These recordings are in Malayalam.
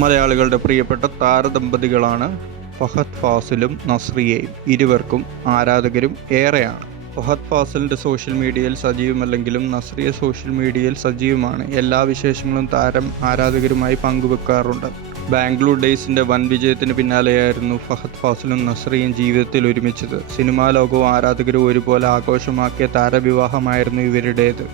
മലയാളികളുടെ പ്രിയപ്പെട്ട താരദമ്പതികളാണ് ഫഹദ് ഫാസിലും നസ്രിയയും. ഇരുവർക്കും ആരാധകരും ഏറെയാണ്. ഫഹദ് ഫാസിലിൻ്റെ സോഷ്യൽ മീഡിയയിൽ സജീവമല്ലെങ്കിലും നസ്രിയ സോഷ്യൽ മീഡിയയിൽ സജീവമാണ്. എല്ലാ വിശേഷങ്ങളും താരം ആരാധകരുമായി പങ്കുവെക്കാറുണ്ട്. ബാംഗ്ലൂർ ഡേയ്സിൻ്റെ വൻ വിജയത്തിന് പിന്നാലെയായിരുന്നു ഫഹദ് ഫാസിലും നസ്രിയയും ജീവിതത്തിൽ ഒരുമിച്ചത്. സിനിമാ ലോകവും ആരാധകരും ഒരുപോലെ ആഘോഷമാക്കിയ താരവിവാഹമായിരുന്നു ഇവരുടേത്.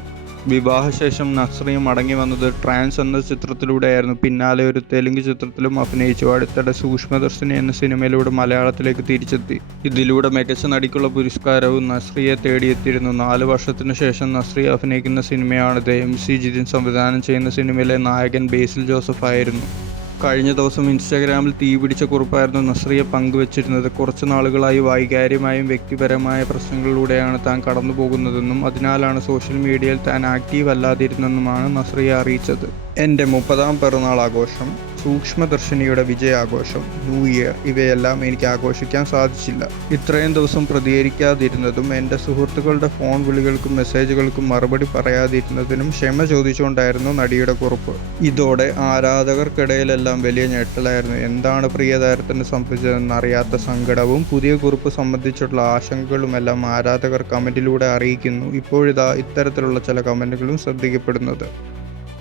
വിവാഹശേഷം നസ്രിയ മടങ്ങി വന്നത് ട്രാൻസ് എന്ന ചിത്രത്തിലൂടെയായിരുന്നു. പിന്നാലെ ഒരു തെലുങ്ക് ചിത്രത്തിലും അഭിനയിച്ചു. അടുത്തിടെ സൂക്ഷ്മദർശിനി എന്ന സിനിമയിലൂടെ മലയാളത്തിലേക്ക് തിരിച്ചെത്തി. ഇതിലൂടെ മികച്ച നടിക്കുള്ള പുരസ്കാരവും നസ്രിയെ തേടിയെത്തിയിരുന്നു. 4 വർഷത്തിനു ശേഷം നസ്രിയ അഭിനയിക്കുന്ന സിനിമയാണിത്. MC ജിതിൻ സംവിധാനം ചെയ്യുന്ന സിനിമയിലെ നായകൻ ബേസിൽ ജോസഫ് ആയിരുന്നു. കഴിഞ്ഞ ദിവസം ഇൻസ്റ്റാഗ്രാമിൽ തീപിടിച്ച കുറിപ്പായിരുന്നു നസ്രിയ പങ്കുവച്ചിരുന്നത്. കുറച്ചു നാളുകളായി വൈകാര്യമായും വ്യക്തിപരമായ പ്രശ്നങ്ങളിലൂടെയാണ് താൻ കടന്നു പോകുന്നതെന്നും അതിനാലാണ് സോഷ്യൽ മീഡിയയിൽ താൻ ആക്റ്റീവ് അല്ലാതിരുന്നെന്നുമാണ് നസ്രിയ അറിയിച്ചത്. എൻ്റെ 30ാം പിറന്നാൾ ആഘോഷം, സൂക്ഷ്മദർശിനിയുടെ വിജയാഘോഷം, ന്യൂ ഇയർ ഇവയെല്ലാം എനിക്ക് ആഘോഷിക്കാൻ സാധിച്ചില്ല. ഇത്രയും ദിവസം പ്രതികരിക്കാതിരുന്നതും എൻ്റെ സുഹൃത്തുക്കളുടെ ഫോൺ വിളികൾക്കും മെസ്സേജുകൾക്കും മറുപടി പറയാതിരുന്നതിനും ക്ഷമ ചോദിച്ചുകൊണ്ടായിരുന്നു നടിയുടെ കുറിപ്പ്. ഇതോടെ ആരാധകർക്കിടയിലെല്ലാം വലിയ ഞെട്ടലായിരുന്നു. എന്താണ് പ്രിയതാരത്തിന് സംഭവിച്ചതെന്ന് അറിയാത്ത സങ്കടവും പുതിയ കുറിപ്പ് സംബന്ധിച്ചുള്ള ആശങ്കകളുമെല്ലാം ആരാധകർ കമൻറ്റിലൂടെ അറിയിക്കുന്നു. ഇപ്പോഴിതാ ഇത്തരത്തിലുള്ള ചില കമൻറ്റുകളും ശ്രദ്ധിക്കപ്പെടുന്നത്.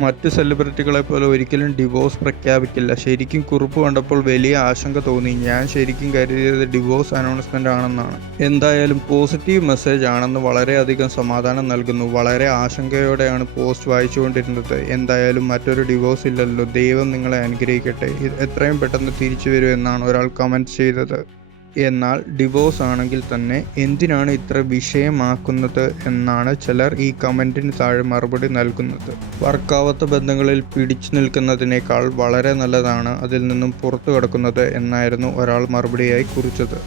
മറ്റ് സെലിബ്രിറ്റികളെ പോലെ ഒരിക്കലും ഡിവോഴ്സ് പ്രഖ്യാപിക്കില്ല. ശരിക്കും കുറിപ്പ് കണ്ടപ്പോൾ വലിയ ആശങ്ക തോന്നി. ഞാൻ ശരിക്കും കരുതിയത് ഡിവോഴ്സ് അനൗൺസ്മെൻ്റ് ആണെന്നാണ്. എന്തായാലും പോസിറ്റീവ് മെസ്സേജ് ആണെന്ന് വളരെയധികം സമാധാനം നൽകുന്നു. വളരെ ആശങ്കയോടെയാണ് പോസ്റ്റ് വായിച്ചുകൊണ്ടിരുന്നത്. എന്തായാലും മറ്റൊരു ഡിവോഴ്സ് ഇല്ലല്ലോ, ദൈവം നിങ്ങളെ അനുഗ്രഹിക്കട്ടെ, എത്രയും പെട്ടെന്ന് തിരിച്ചു വരൂ എന്നാണ് ഒരാൾ കമൻറ്റ് ചെയ്തത്. എന്നാൽ ഡിവോഴ്സ് ആണെങ്കിൽ തന്നെ എന്തിനാണ് ഇത്ര വിഷയമാക്കുന്നത് എന്നാണ് ചിലർ ഈ കമൻറ്റിന് താഴെ മറുപടി നൽകുന്നത്. വർക്കാവാത്ത ബന്ധങ്ങളിൽ പിടിച്ചു നിൽക്കുന്നതിനേക്കാൾ വളരെ നല്ലതാണ് അതിൽ നിന്നും പുറത്തു കടക്കുന്നത് എന്നായിരുന്നു ഒരാൾ മറുപടിയായി കുറിച്ചത്.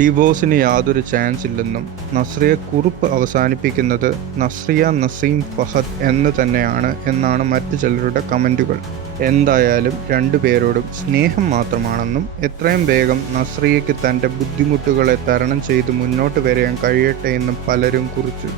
ഡിവോഴ്സിന് യാതൊരു ചാൻസ് ഇല്ലെന്നും നസ്രിയ കുറിപ്പ് അവസാനിപ്പിക്കുന്നത് നസ്രിയ നസീം ഫഹദ് എന്ന് തന്നെയാണ് എന്നാണ് മറ്റു ചിലരുടെ കമൻറ്റുകൾ. എന്തായാലും രണ്ടുപേരോടും സ്നേഹം മാത്രമാണെന്നും എത്രയും വേഗം നസ്രിയയ്ക്ക് തൻ്റെ ബുദ്ധിമുട്ടുകളെ തരണം ചെയ്ത് മുന്നോട്ട് വരാൻ കഴിയട്ടെ എന്നും പലരും കുറിച്ചു.